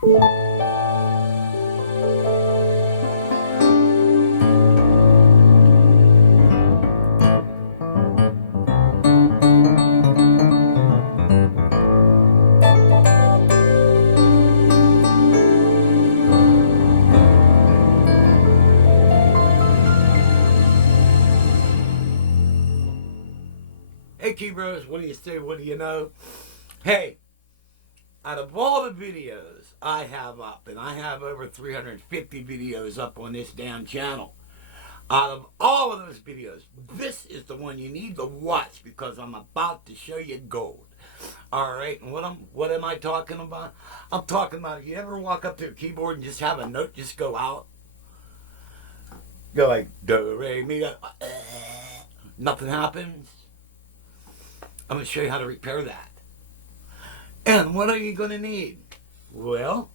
Hey Keyboards, what do you say? What do you know? Hey, out of all the videos I have up, and I have over 350 videos up on this damn channel, out of all of those videos, this is the one you need to watch because I'm about to show you gold. All right, and what am I talking about? I'm talking about, you ever walk up to a keyboard and just have a note just go out? Go like, do, re, mi, nothing happens. I'm going to show you how to repair that. And what are you going to need? Well,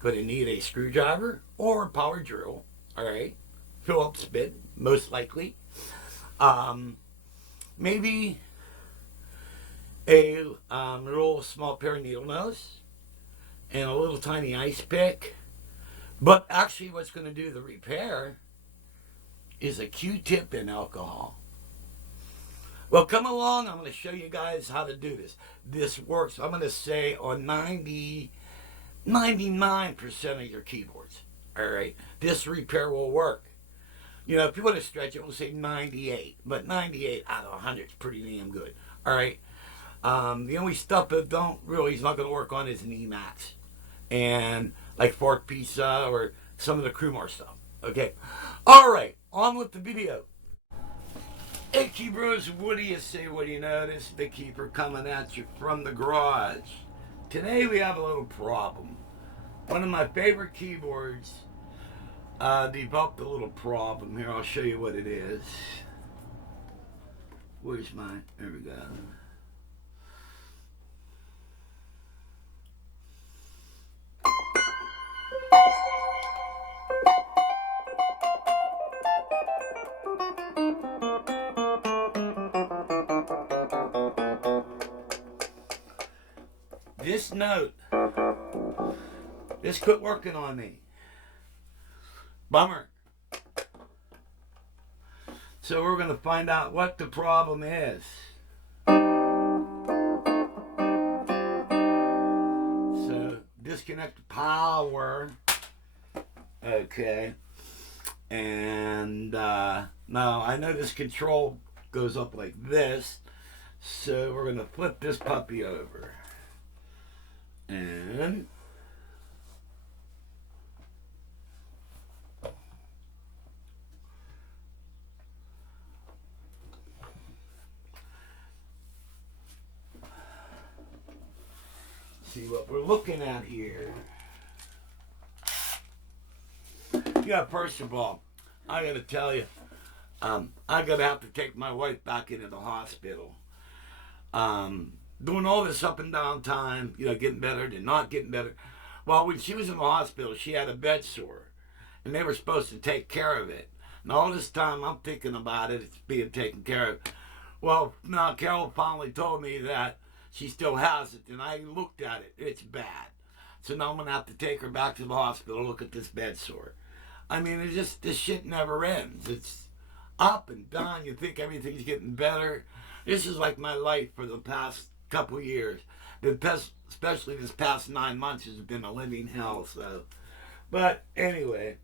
going to need a screwdriver or a power drill. All right, Phillips bit, most likely. Maybe a real small pair of needle nose and a little tiny ice pick. But actually, what's going to do the repair is a Q-tip and alcohol. Well, come along. I'm going to show you guys how to do this. This works, I'm going to say, on 99% of your keyboards. All right. This repair will work. You know, if you want to stretch it, we'll say 98. But 98 out of 100 is pretty damn good. All right. The only stuff that is not going to work on is an Emacs. And like Fork Pizza or some of the Crewmore stuff. Okay. All right. On with the video. Hey Keepers, what do you say? What do you notice? The Keeper coming at you from the garage. Today we have a little problem. One of my favorite keyboards developed a little problem. Here, I'll show you what it is. Where's mine? There we go. This note, this quit working on me. Bummer. So we're going to find out what the problem is. So disconnect the power. Okay. And now I know this control goes up like this. So we're going to flip this puppy over. And see what we're looking at here. Yeah, first of all, I gotta tell you, I'm gonna have to take my wife back into the hospital. Doing all this up and down time, you know, getting better, then not getting better. Well, when she was in the hospital, she had a bed sore, and they were supposed to take care of it. And all this time, I'm thinking about it, it's being taken care of. Well, now Carol finally told me that she still has it, and I looked at it. It's bad. So now I'm going to have to take her back to the hospital, look at this bed sore. I mean, it's just, this shit never ends. It's up and down. You think everything's getting better. This is like my life for the past couple years. Especially this past 9 months has been a living hell. So, but anyway,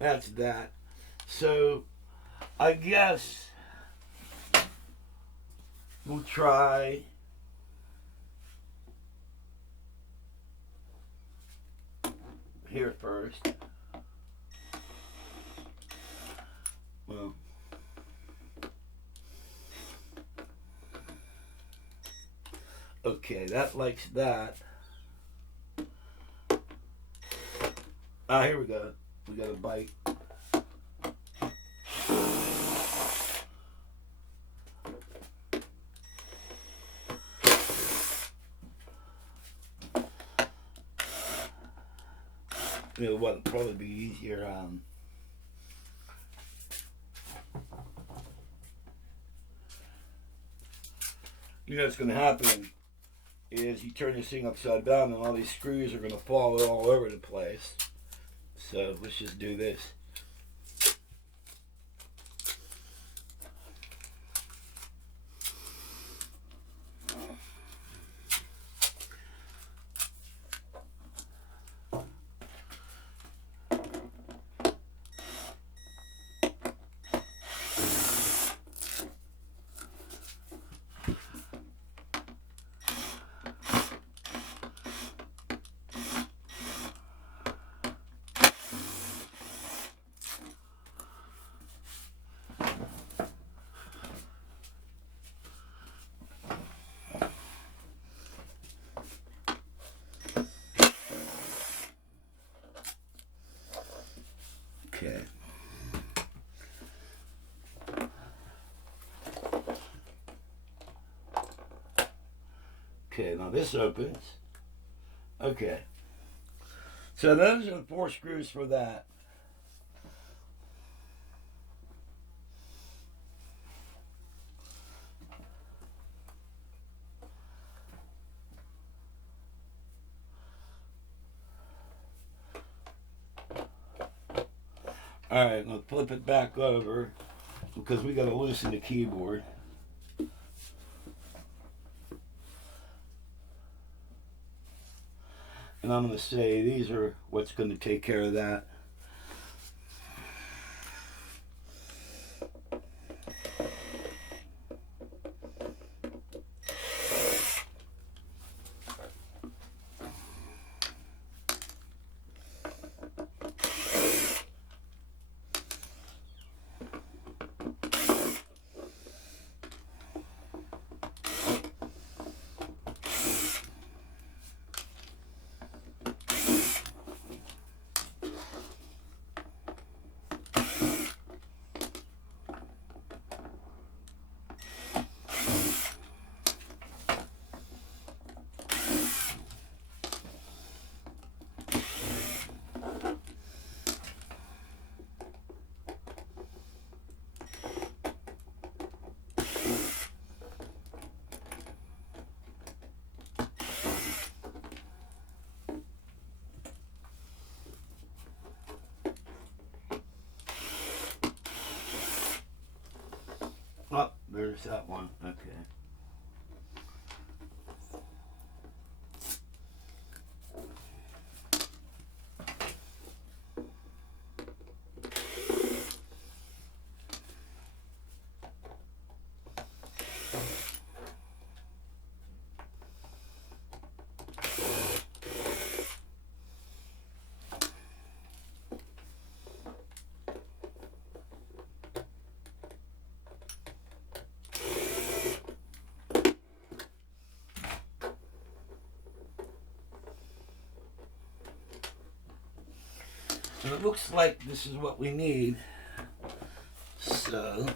that's that. So, I guess we'll try here first. Well, okay, that likes that. Here we go. We got a bite. You know what? Probably be easier. You know what's going to happen is you turn this thing upside down and all these screws are going to fall all over the place. So let's just do this. Okay. Okay, now this opens. Okay. So those are the 4 screws for that. Alright, now flip it back over because we got to loosen the keyboard. And I'm going to say these are what's going to take care of that. Oh, there's that one. Okay. So it looks like this is what we need. So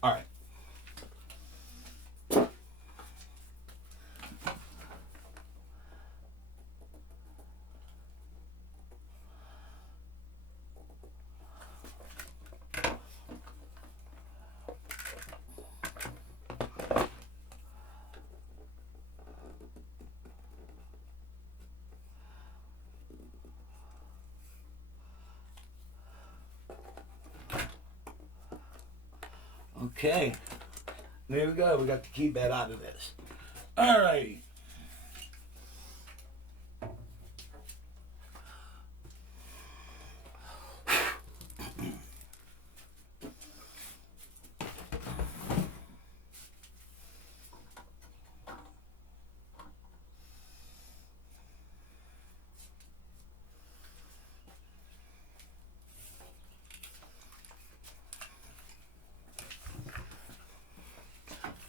all right. Okay. There we go. We got the keypad out of this. All right.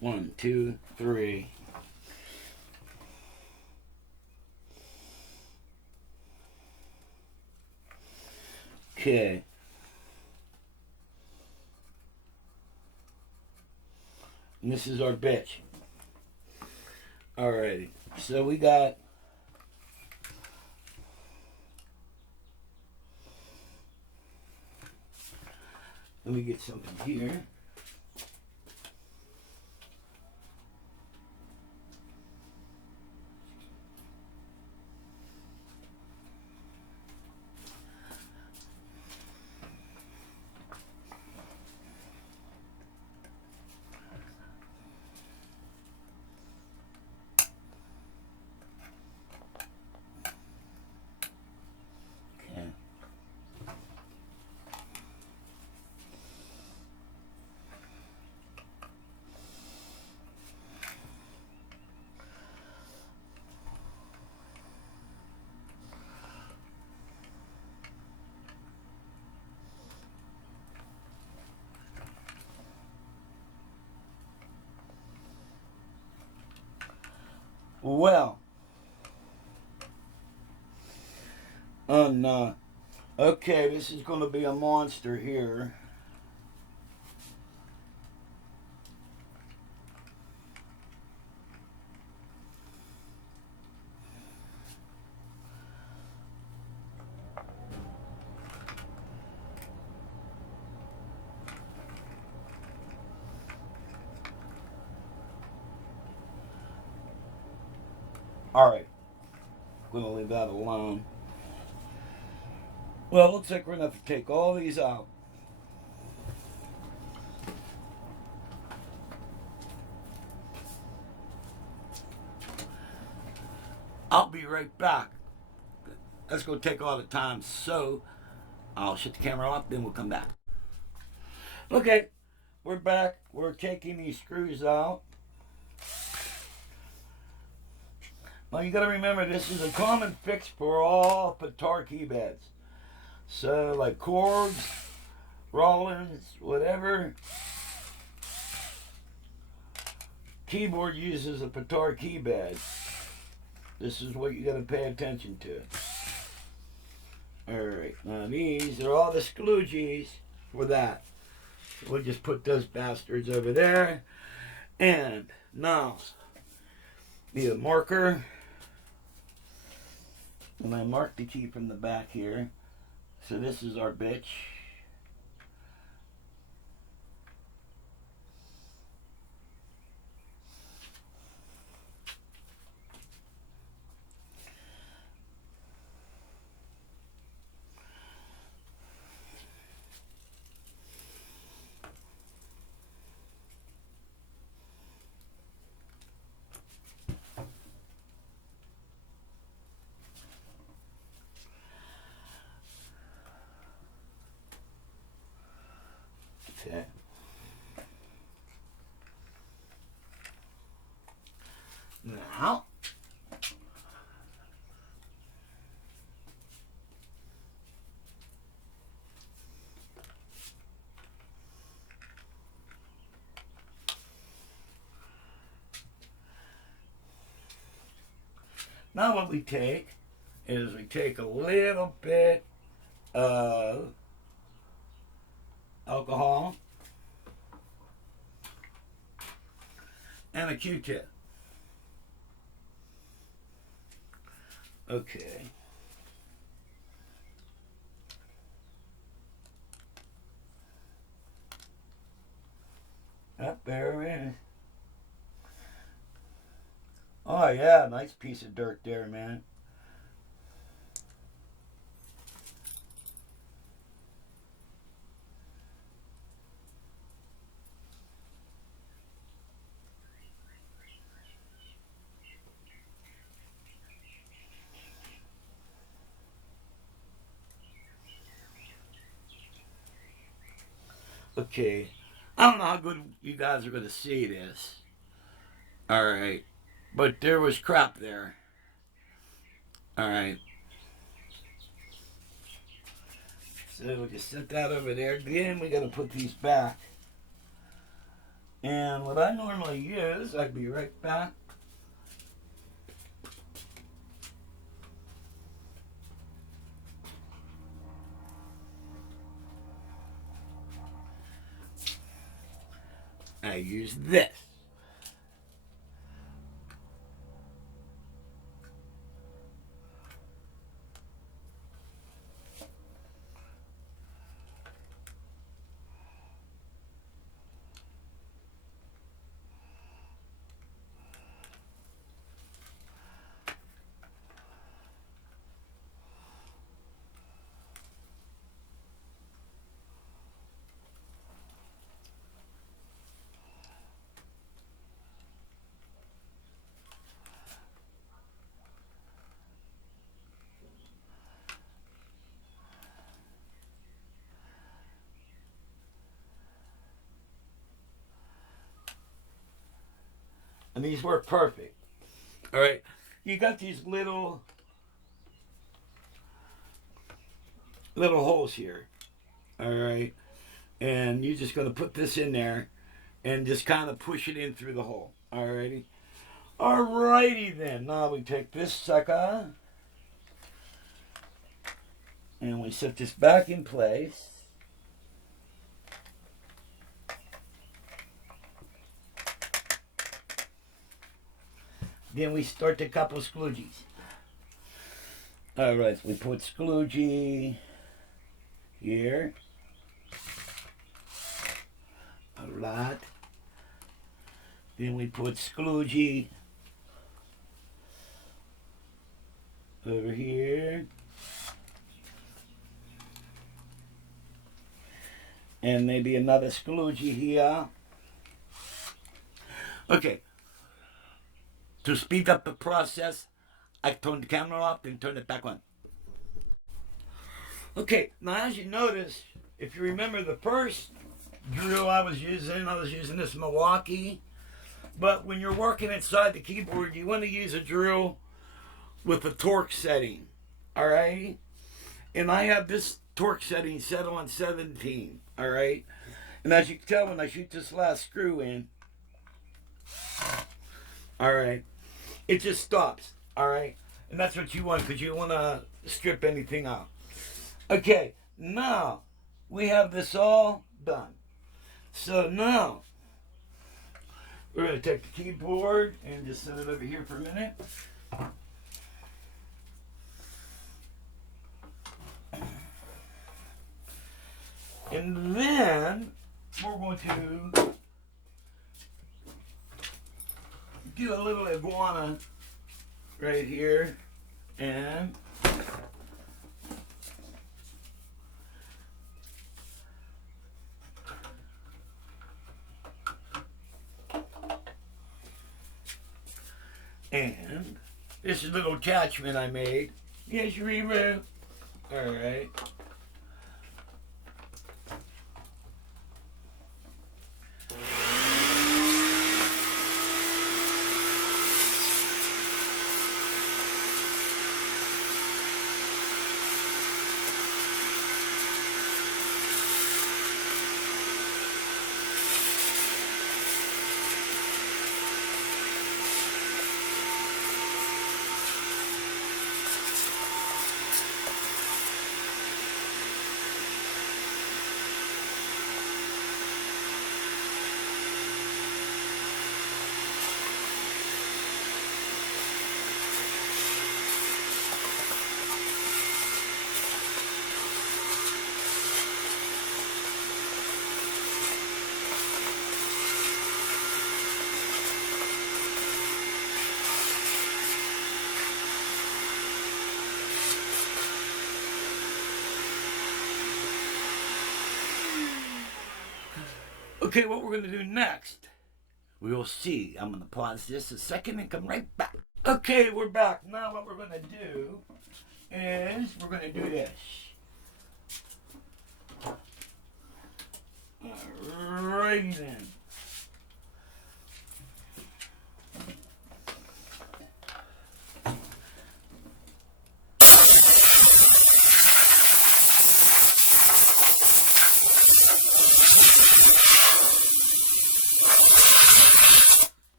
1, 2, 3. Okay. And this is our bitch. Alrighty. So we got let me get something here. Okay. Well, no. Okay, this is going to be a monster here. Alright, I'm going to leave that alone. Well, it looks like we're going to have to take all these out. I'll be right back. That's going to take all the time, so I'll shut the camera off, then we'll come back. Okay, we're back. We're taking these screws out. Now you got to remember, this is a common fix for all Pitar keypads. So like Korgs, Rollins, whatever keyboard uses a Pitar keypad, this is what you got to pay attention to. Alright, now these are all the skloogies for that. We'll just put those bastards over there. And now, need a marker. And I marked the key from the back here. So this is our bitch. Okay. Now what we take is we take a little bit of alcohol and a Q-tip. Okay. Up there is. Oh yeah, nice piece of dirt there, man. Okay. I don't know how good you guys are going to see this. Alright. But there was crap there. Alright. So we'll just set that over there. Then we got to put these back. And what I normally use, I'd be right back. I use this. And these work perfect. All right. You got these little holes here. All right. And you're just going to put this in there and just kind of push it in through the hole. All righty. All righty then. Now we take this sucker and we set this back in place. Then we start a couple skloogies. All right, so we put skloogie here. A lot. Then we put skloogie over here. And maybe another skloogie here. Okay. To speed up the process, I turned the camera off and turned it back on. Okay, now as you notice, if you remember the first drill I was using this Milwaukee. But when you're working inside the keyboard, you want to use a drill with the torque setting. Alright? And I have this torque setting set on 17. Alright? And as you can tell when I shoot this last screw in, alright, it just stops. Alright? And that's what you want because you don't want to strip anything out. Okay, now we have this all done. So now we're going to take the keyboard and just set it over here for a minute. And then we're going to do a little iguana right here. And this is a little attachment I made. Yes, Reba. Alright. Okay, what we're going to do next, we will see. I'm going to pause this a second and come right back. Okay, we're back. Now what we're going to do is we're going to do this. Alrighty then.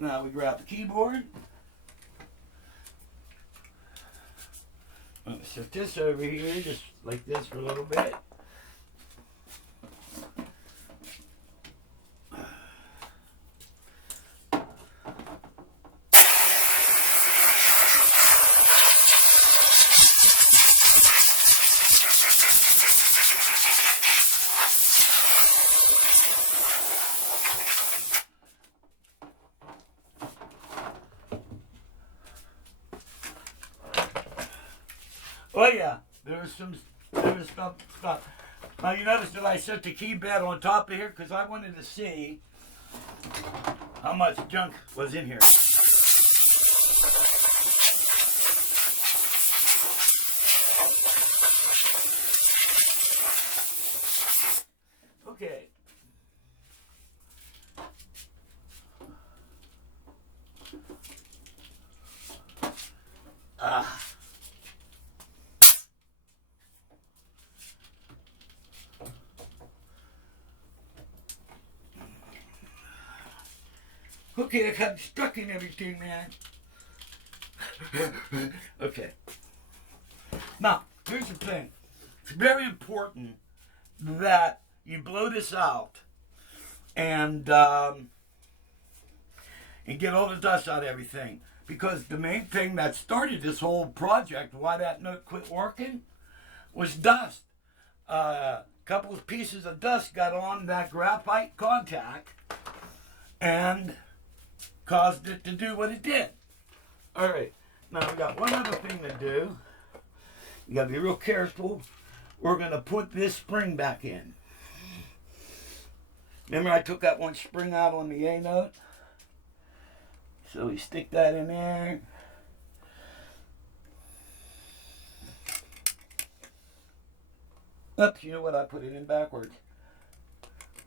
Now we grab the keyboard. I'm going to set this over here just like this for a little bit. Oh yeah, there was stuff. Now you notice that I set the key bed on top of here because I wanted to see how much junk was in here. Okay. Okay, I got stuck in everything, man. Okay. Now, here's the thing. It's very important that you blow this out and get all the dust out of everything. Because the main thing that started this whole project, why that note quit working, was dust. A couple of pieces of dust got on that graphite contact and caused it to do what it did. All right, now we got one other thing to do. You got to be real careful. We're going to put this spring back in. Remember I took that one spring out on the A note? So we stick that in there. Oops, you know what? I put it in backwards.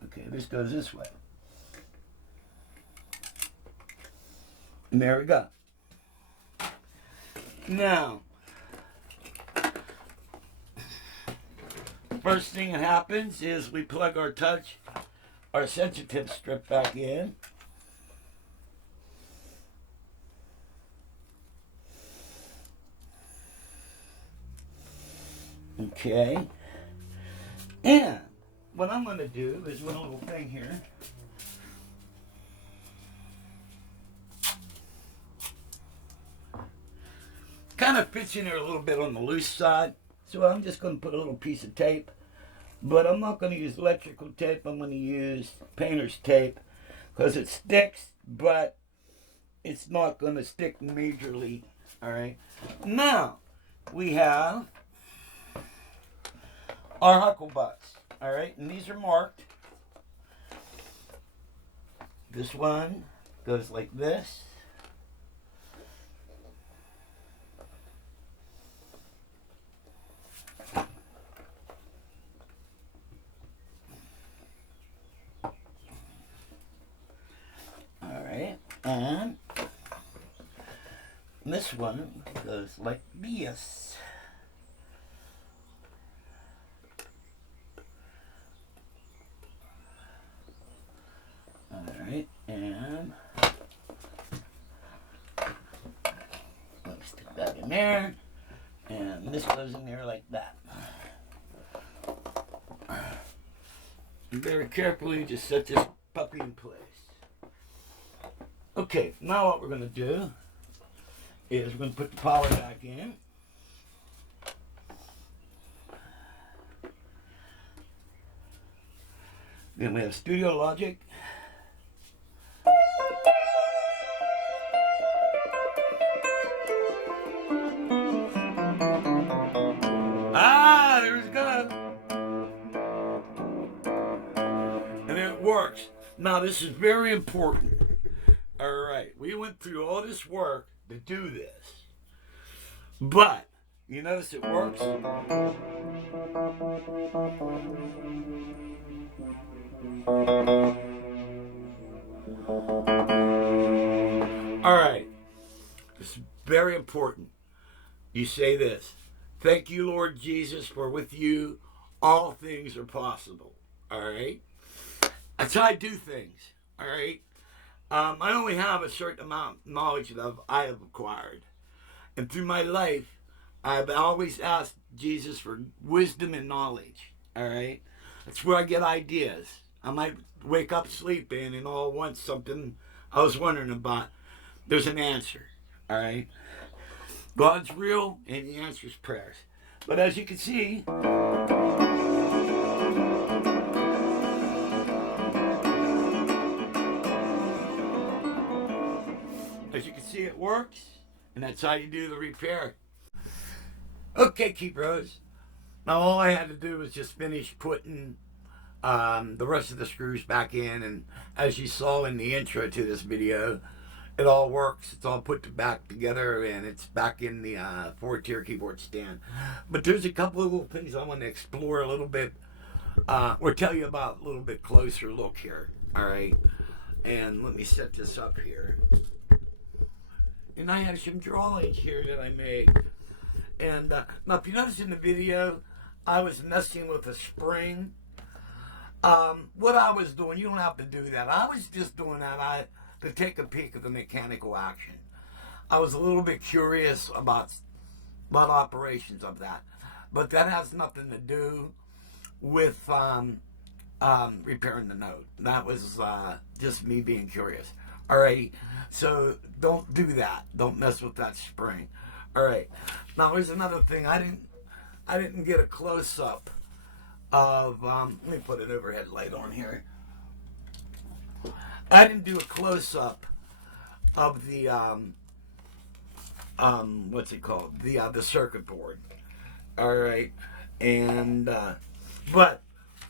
Okay, this goes this way. And there we go. Now, first thing that happens is we plug our sensitive strip back in. Okay. And what I'm going to do is one little thing here. Kind of fits in there a little bit on the loose side. So I'm just going to put a little piece of tape. But I'm not going to use electrical tape. I'm going to use painter's tape. Because it sticks, but it's not going to stick majorly. Alright. Now, we have our huckle butts. Alright. And these are marked. This one goes like this. And this one goes like this. Alright, and let's stick that in there. And this goes in there like that. And very carefully just set this puppy in place. Okay, now what we're going to do is we're going to put the power back in. Then we have Studio Logic. There's good. And it works. Now this is very important. Alright, we went through all this work to do this. But, you notice it works? Alright, this is very important. You say this. Thank you, Lord Jesus, for with you all things are possible. Alright? That's how I do things. Alright? I only have a certain amount of knowledge that I have acquired. And through my life, I've always asked Jesus for wisdom and knowledge. All right? That's where I get ideas. I might wake up sleeping and all at once something I was wondering about, there's an answer. All right? God's real and He answers prayers. But as you can see, it works, and that's how you do the repair. Okay, Keepros. Now all I had to do was just finish putting the rest of the screws back in, and as you saw in the intro to this video, it all works. It's all put back together, and it's back in the 4-tier keyboard stand. But there's a couple of little things I want to explore a little bit, or tell you about a little bit closer look here. All right, and let me set this up here. And I have some drawings here that I made. And now, if you notice in the video, I was messing with a spring. What I was doing, you don't have to do that. I was just doing that to take a peek at the mechanical action. I was a little bit curious about operations of that. But that has nothing to do with repairing the note. That was just me being curious. Alrighty, so don't do that. Don't mess with that spring. Alright, now here's another thing. I didn't get a close up of. Let me put an overhead light on here. I didn't do a close up of the what's it called? The circuit board. Alright, and but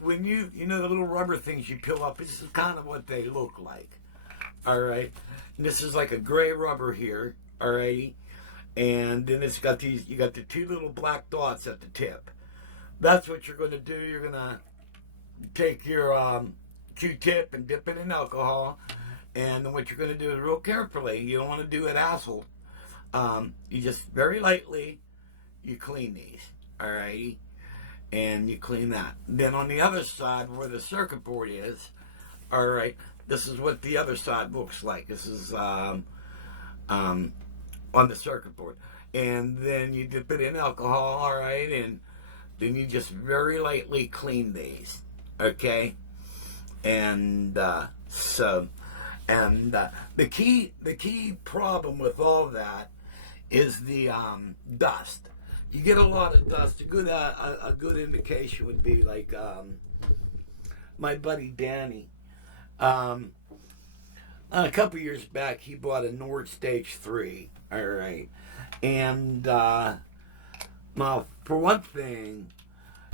when you know the little rubber things you peel up, this is kind of what they look like. Alright, this is like a gray rubber here, alrighty, and then it's got these, you got the two little black dots at the tip. That's what you're going to do. You're going to take your Q-tip and dip it in alcohol, and then what you're going to do is real carefully, you don't want to do it asshole, you just very lightly, you clean these, alrighty, and you clean that. Then on the other side where the circuit board is, alright, this is what the other side looks like. This is on the circuit board. And then you dip it in alcohol, all right, and then you just very lightly clean these, okay? And the key problem with all that is the dust. You get a lot of dust. A good indication would be like my buddy Danny. A couple years back, he bought a Nord Stage 3. All right, and now for one thing,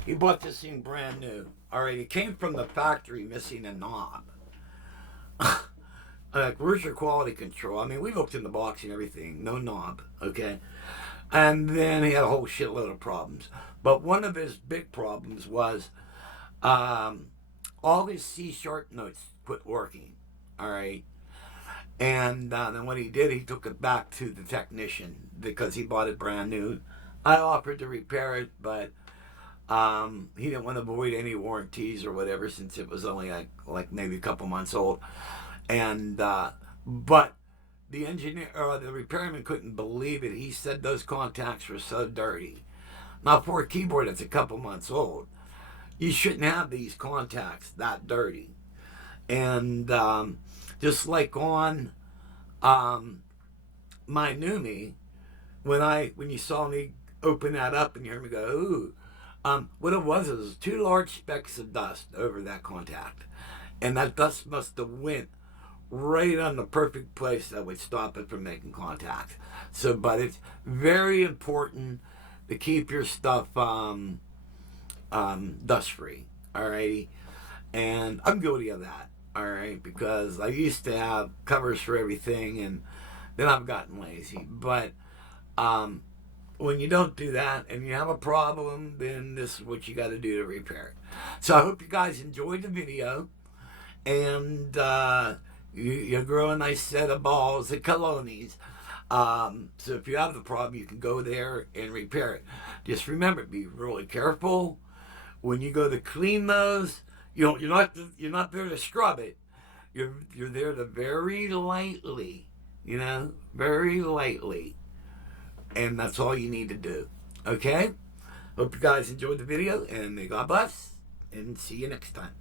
he bought this thing brand new. All right, it came from the factory missing a knob. Like, where's your quality control? I mean, we looked in the box and everything, no knob. Okay, and then he had a whole shitload of problems. But one of his big problems was all his C sharp notes quit working. All right. And then what he did, he took it back to the technician because he bought it brand new. I offered to repair it, but he didn't want to avoid any warranties or whatever since it was only like maybe a couple months old. And but the engineer or the repairman couldn't believe it. He said those contacts were so dirty. Now for a keyboard that's a couple months old, you shouldn't have these contacts that dirty. And just like on my NUMMI, when you saw me open that up and you heard me go, ooh, what it was two large specks of dust over that contact. And that dust must have went right on the perfect place that would stop it from making contact. So, but it's very important to keep your stuff dust free. Alrighty, and I'm guilty of that. Alright, because I used to have covers for everything, and then I've gotten lazy. But when you don't do that and you have a problem, then this is what you got to do to repair it. So I hope you guys enjoyed the video, and you grow a nice set of balls at Colonies. So if you have the problem, you can go there and repair it. Just remember, be really careful when you go to clean those. You're not there to scrub it. You're there to very lightly, very lightly. And that's all you need to do. Okay? Hope you guys enjoyed the video, and may God bless, and see you next time.